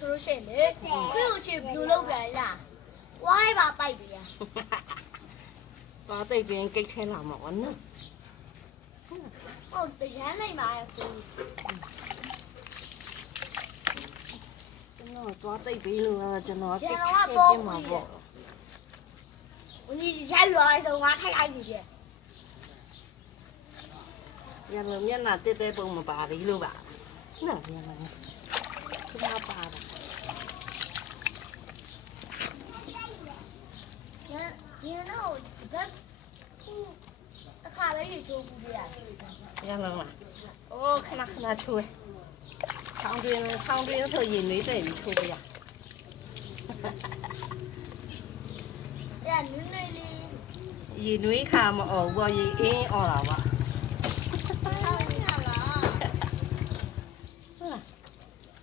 ဆိုလို့ရှိရင်လေခွေးကိုချစ်ဘယ်လိုလုပ်ကြလဲလားဝိုင်းပါတိုက်ပြီ သွားတိတ်ပင်ကိတ်ထဲလာမှာပေါ့နော် ဟုတ်တရားလိုက်ပါရဲ့ခွေး ကျွန်တော်သွားတိတ်ပြီးလို့ကျွန်တော်ကိတ်ထဲပြင်းမှာပေါ့ ဦးကြီးရိုက်ရွာလိုက်ဆိုငါထိုက်လိုက်ပြီကျ ရမမျက်နှာတက်တဲ့ပုံမပါသေးလို့ပါနော်ရမခဏပါတာ ဒီတော့ဘက်အခါလေးရေချိုးပြီးရတယ် ရလုံးလားအိုးခဏချိုးဆောင်းတွင်းဆိုရင်နှွေးတယ်ပြီးချိုးပြရ အဲ့နည်းနည်းလေး ရေနှွေးခါမအော်ဘူးရေအင်းအော်လာပါ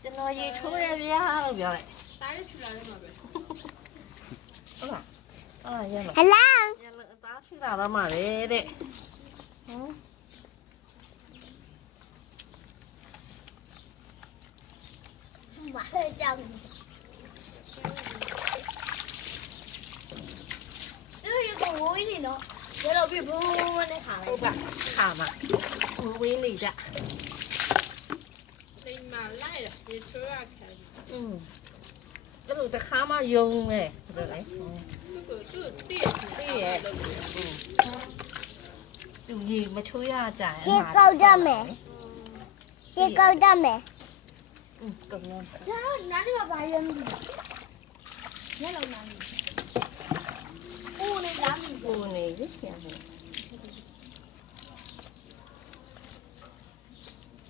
ကျွန်တော်ရေချိုးရပြားလို့ပြောလိုက် တားရချူလာလဲမှာပဲ ဟုတ်လားရမ ဟလာ ရလတားချလာတော့မှာလေတဲ့ဟမ် မလေးကြောက်ဒီကဝိုင်းနေတော့ဒါတော့ပြဘုံနဲ့ခါလို ဟုတ် က် ပါခါမှာဝင်းနေကြ တိမ်မာလိုက်ရရေချိုးရခံ အဲ့လိုတခါမှယုံမယ်ဘယ်လိုလဲ သူ့တည့် သိရဲ့သူရေမချိုးရကြရင် ရှေ့ကောက်ကြမယ်ရှေ့ကောက်ကြမယ် ကောင်းနော် ဒါနားနေပါရမ်းနေလောက်နားနေဦးနေလာမီ ကိုနေရပြန်တယ်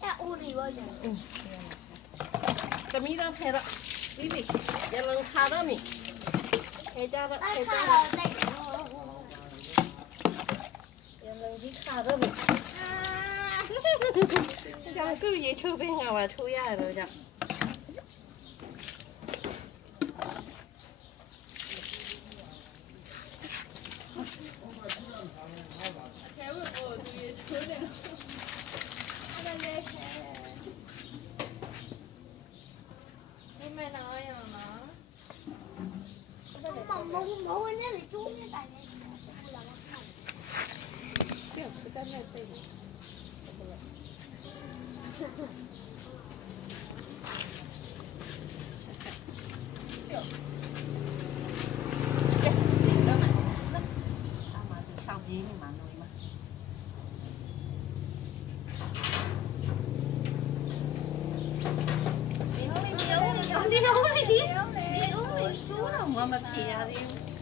အဲ့ဦးနေရောကျန် သမီးတော့ဖဲတော့ပြီးပြီရလုံခါတော့မိခေကြတော့ အဲ့ ခေကြ ခါ တော့ တိုက် ရလုံဒီခါတော့မိကြောင်ကူရေချိုးပင်းကပါချိုးရတော့ကြောင့် ခဲဝဟိုသူရေချိုးတယ်ဒီမဲ့နာရနာ မဝင်နဲ့ကျိုးနေတိုင်းနဲ့လာလာ ပြောစတဲ့နဲ့သိတယ်မမဖြေရသေးဘူး